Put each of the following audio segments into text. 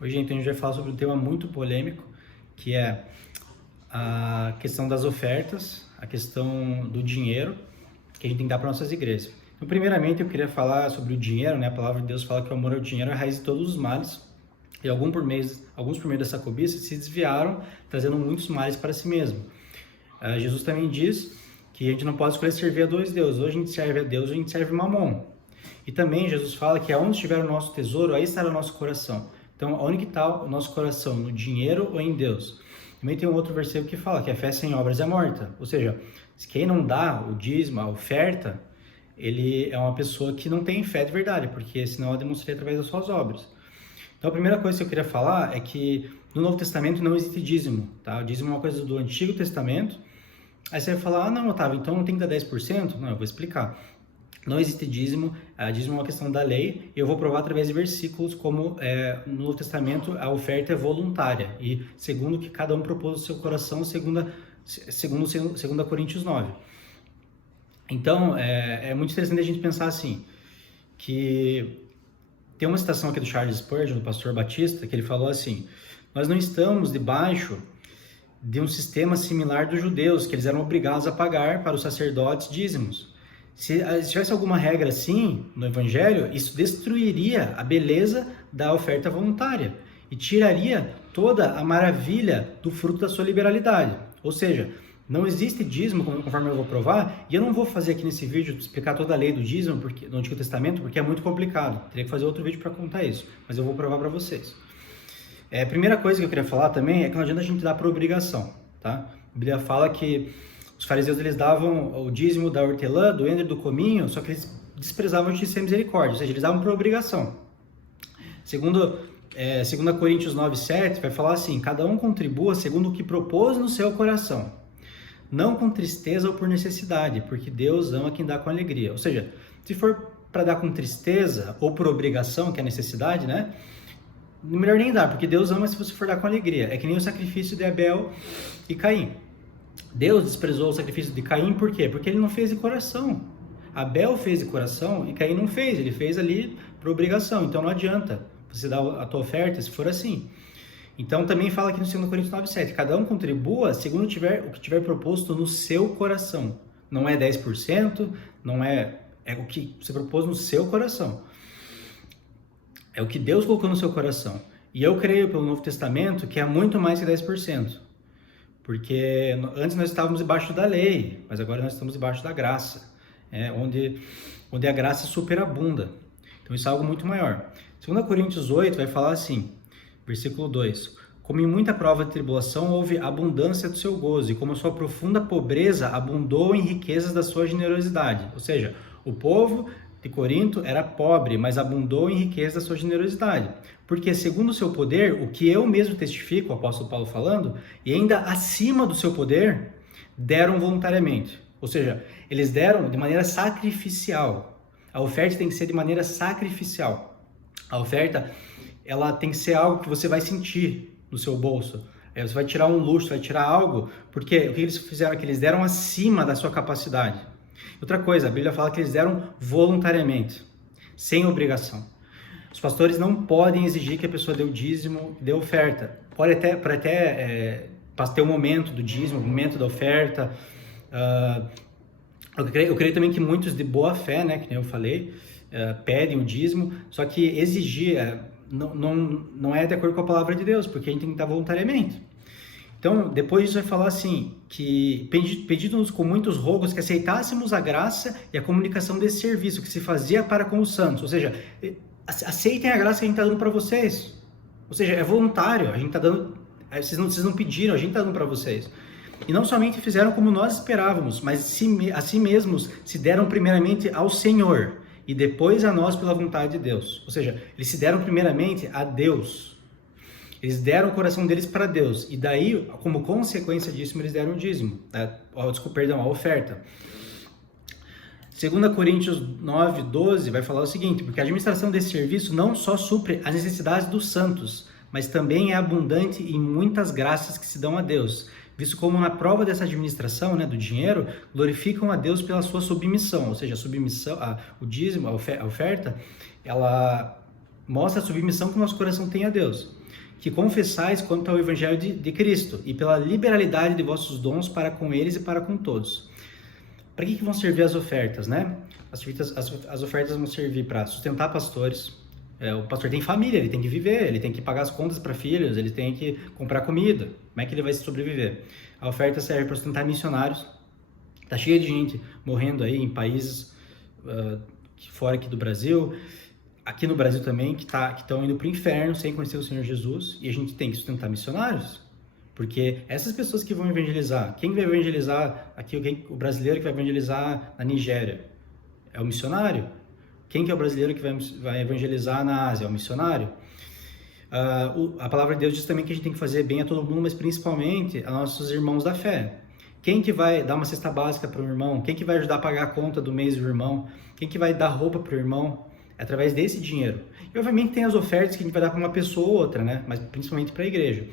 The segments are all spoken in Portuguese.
Hoje, então, a gente vai falar sobre um tema muito polêmico, que é a questão das ofertas, a questão do dinheiro que a gente tem que dar para nossas igrejas. Então, primeiramente, eu queria falar sobre o dinheiro, né? A palavra de Deus fala que o amor ao dinheiro é a raiz de todos os males. E alguns por meio dessa cobiça se desviaram, trazendo muitos males para si mesmo. Jesus também diz que a gente não pode escolher servir a dois deuses. Ou a gente serve a Deus, ou a gente serve Mamon. E também Jesus fala que aonde estiver o nosso tesouro, aí estará o nosso coração. Então, onde que está o nosso coração? No dinheiro ou em Deus? Também tem um outro versículo que fala que a fé sem obras é morta. Ou seja, quem não dá o dízimo, a oferta, ele é uma pessoa que não tem fé de verdade, porque senão ela demonstraria através das suas obras. Então, a primeira coisa que eu queria falar é que no Novo Testamento não existe dízimo, tá? O dízimo é uma coisa do Antigo Testamento. Aí você vai falar, não, Otávio, então não tem que dar 10%? Não, eu vou explicar. Não existe dízimo, dízimo é uma questão da lei, e eu vou provar através de versículos como no Novo Testamento a oferta é voluntária, e segundo o que cada um propôs no seu coração, segundo 2 Coríntios 9. Então, é muito interessante a gente pensar assim, que tem uma citação aqui do Charles Spurgeon, do pastor Batista, que ele falou assim, nós não estamos debaixo de um sistema similar dos judeus, que eles eram obrigados a pagar para os sacerdotes dízimos. Se tivesse alguma regra assim no Evangelho, isso destruiria a beleza da oferta voluntária e tiraria toda a maravilha do fruto da sua liberalidade. Ou seja, não existe dízimo, conforme eu vou provar, e eu não vou fazer aqui nesse vídeo explicar toda a lei do dízimo no Antigo Testamento, porque é muito complicado. Teria que fazer outro vídeo para contar isso, mas eu vou provar para vocês. A primeira coisa que eu queria falar também é que não adianta a gente dar por obrigação, tá? A Bíblia fala que os fariseus eles davam o dízimo da hortelã, do endro e do cominho, só que eles desprezavam a justiça e a misericórdia, ou seja, eles davam por obrigação. Segundo 2 Coríntios 9:7, vai falar assim, cada um contribua segundo o que propôs no seu coração, não com tristeza ou por necessidade, porque Deus ama quem dá com alegria. Ou seja, se for para dar com tristeza ou por obrigação, que é a necessidade, né? Melhor nem dar, porque Deus ama se você for dar com alegria. É que nem o sacrifício de Abel e Caim. Deus desprezou o sacrifício de Caim por quê? Porque ele não fez de coração. Abel fez de coração e Caim não fez. Ele fez ali por obrigação. Então não adianta você dar a tua oferta se for assim. Então também fala aqui no 2 Coríntios 9:7. Cada um contribua segundo o que tiver proposto no seu coração. Não é 10%, não é o que você propôs no seu coração. É o que Deus colocou no seu coração. E eu creio pelo Novo Testamento que é muito mais que 10%. Porque antes nós estávamos debaixo da lei, mas agora nós estamos debaixo da graça, onde a graça superabunda. Então isso é algo muito maior. 2 Coríntios 8 vai falar assim, versículo 2. Como em muita prova de tribulação houve abundância do seu gozo, e como a sua profunda pobreza abundou em riquezas da sua generosidade. Ou seja, o povo de Corinto era pobre, mas abundou em riqueza da sua generosidade. Porque, segundo o seu poder, o que eu mesmo testifico, o apóstolo Paulo falando, e ainda acima do seu poder, deram voluntariamente. Ou seja, eles deram de maneira sacrificial. A oferta tem que ser de maneira sacrificial. A oferta, ela tem que ser algo que você vai sentir no seu bolso. Você vai tirar um luxo, vai tirar algo, porque o que eles fizeram é que eles deram acima da sua capacidade. Outra coisa, a Bíblia fala que eles deram voluntariamente, sem obrigação. Os pastores não podem exigir que a pessoa dê o dízimo, dê oferta. Pode até ter um momento do dízimo, um momento da oferta. Eu creio também que muitos de boa fé, né, que nem eu falei, pedem o dízimo, só que exigir não é de acordo com a palavra de Deus, porque a gente tem que dar voluntariamente. Então, depois disso vai falar assim, que pedindo-nos com muitos rogos que aceitássemos a graça e a comunicação desse serviço que se fazia para com os santos. Ou seja, aceitem a graça que a gente está dando para vocês. Ou seja, é voluntário, a gente está dando, vocês não pediram, a gente está dando para vocês. E não somente fizeram como nós esperávamos, mas a si mesmos se deram primeiramente ao Senhor e depois a nós pela vontade de Deus. Ou seja, eles se deram primeiramente a Deus. Eles deram o coração deles para Deus. E daí, como consequência disso, eles deram o dízimo. A oferta. 2 Coríntios 9:12 vai falar o seguinte, porque a administração desse serviço não só supre as necessidades dos santos, mas também é abundante em muitas graças que se dão a Deus, visto como na prova dessa administração, do dinheiro, glorificam a Deus pela sua submissão, ou seja, a submissão, o dízimo, a oferta, ela mostra a submissão que o nosso coração tem a Deus. Que confessais quanto ao Evangelho de Cristo, e pela liberalidade de vossos dons para com eles e para com todos. Para que vão servir as ofertas, né? As ofertas vão servir para sustentar pastores. O pastor tem família, ele tem que viver, ele tem que pagar as contas para filhos, ele tem que comprar comida. Como é que ele vai sobreviver? A oferta serve para sustentar missionários. Tá cheio de gente morrendo aí em países fora aqui do Brasil, aqui no Brasil também, que estão indo para o inferno sem conhecer o Senhor Jesus, e a gente tem que sustentar missionários. Porque essas pessoas que vão evangelizar, quem vai evangelizar aqui, o brasileiro que vai evangelizar na Nigéria? É o missionário. Quem que é o brasileiro que vai evangelizar na Ásia? É o missionário. A palavra de Deus diz também que a gente tem que fazer bem a todo mundo, mas principalmente a nossos irmãos da fé. Quem que vai dar uma cesta básica para o irmão? Quem que vai ajudar a pagar a conta do mês do irmão? Quem que vai dar roupa para o irmão? É através desse dinheiro. E obviamente tem as ofertas que a gente vai dar para uma pessoa ou outra, né? Mas principalmente para a igreja.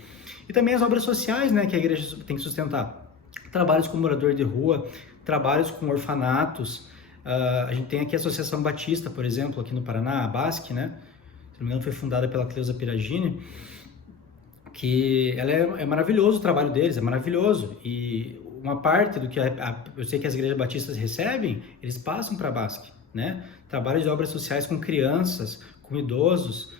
E também as obras sociais, né, que a igreja tem que sustentar. Trabalhos com morador de rua, trabalhos com orfanatos. A gente tem aqui a Associação Batista, por exemplo, aqui no Paraná, a BASC, né? Se não me engano, foi fundada pela Cleusa Piragini, que ela é maravilhoso o trabalho deles, é maravilhoso. E uma parte do que eu sei que as igrejas batistas recebem, eles passam para a BASC, né? Trabalho de obras sociais com crianças, com idosos,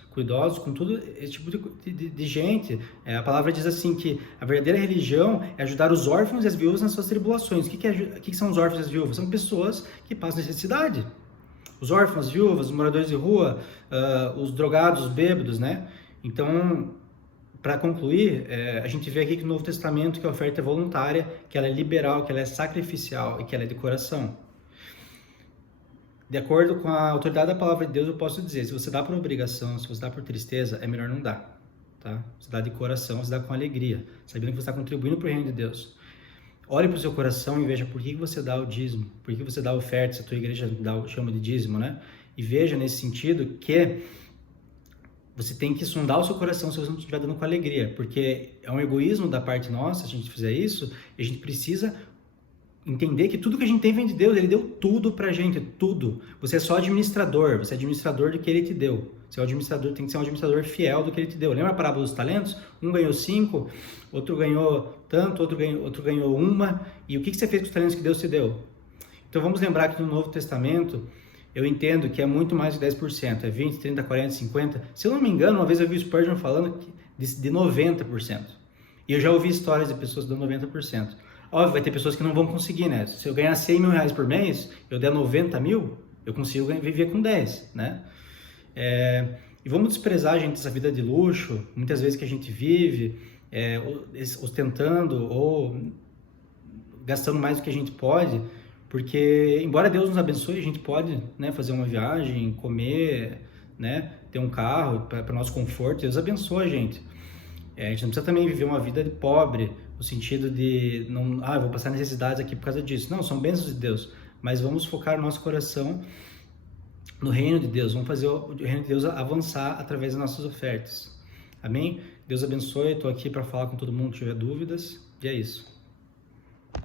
com todo esse tipo de gente. A palavra diz assim que a verdadeira religião é ajudar os órfãos e as viúvas nas suas tribulações. O que são os órfãos e as viúvas? São pessoas que passam necessidade. Os órfãos, as viúvas, os moradores de rua, os drogados, os bêbados, né? Então, para concluir, a gente vê aqui que no Novo Testamento que a oferta é voluntária, que ela é liberal, que ela é sacrificial e que ela é de coração. De acordo com a autoridade da palavra de Deus, eu posso dizer, se você dá por obrigação, se você dá por tristeza, é melhor não dar, tá? Você dá de coração, você dá com alegria, sabendo que você está contribuindo para o reino de Deus. Olhe para o seu coração e veja por que você dá o dízimo, por que você dá a oferta, se a tua igreja chama de dízimo, né? E veja nesse sentido que você tem que sondar o seu coração se você não estiver dando com alegria, porque é um egoísmo da parte nossa, se a gente fizer isso, e a gente precisa entender que tudo que a gente tem vem de Deus, Ele deu tudo pra gente, tudo. Você é só administrador, você é administrador do que Ele te deu. Você é um administrador, tem que ser um administrador fiel do que Ele te deu. Lembra a parábola dos talentos? Um ganhou 5, outro ganhou tanto, outro ganhou 1, e o que você fez com os talentos que Deus te deu? Então vamos lembrar que no Novo Testamento, eu entendo que é muito mais de 10%, é 20, 30, 40, 50. Se eu não me engano, uma vez eu vi o Spurgeon falando de 90%. E eu já ouvi histórias de pessoas dando 90%. Óbvio, vai ter pessoas que não vão conseguir, né? Se eu ganhar 100 mil reais por mês, eu der 90 mil, eu consigo viver com 10, né? E vamos desprezar, gente, essa vida de luxo, muitas vezes que a gente vive, ostentando ou gastando mais do que a gente pode, porque, embora Deus nos abençoe, a gente pode, né, fazer uma viagem, comer, né, ter um carro para nosso conforto. Deus abençoa a gente. A gente não precisa também viver uma vida de pobre, no sentido de, não, eu vou passar necessidades aqui por causa disso. Não, são bênçãos de Deus, mas vamos focar o nosso coração no reino de Deus, vamos fazer o reino de Deus avançar através das nossas ofertas. Amém? Deus abençoe, estou aqui para falar com todo mundo que tiver dúvidas, e é isso.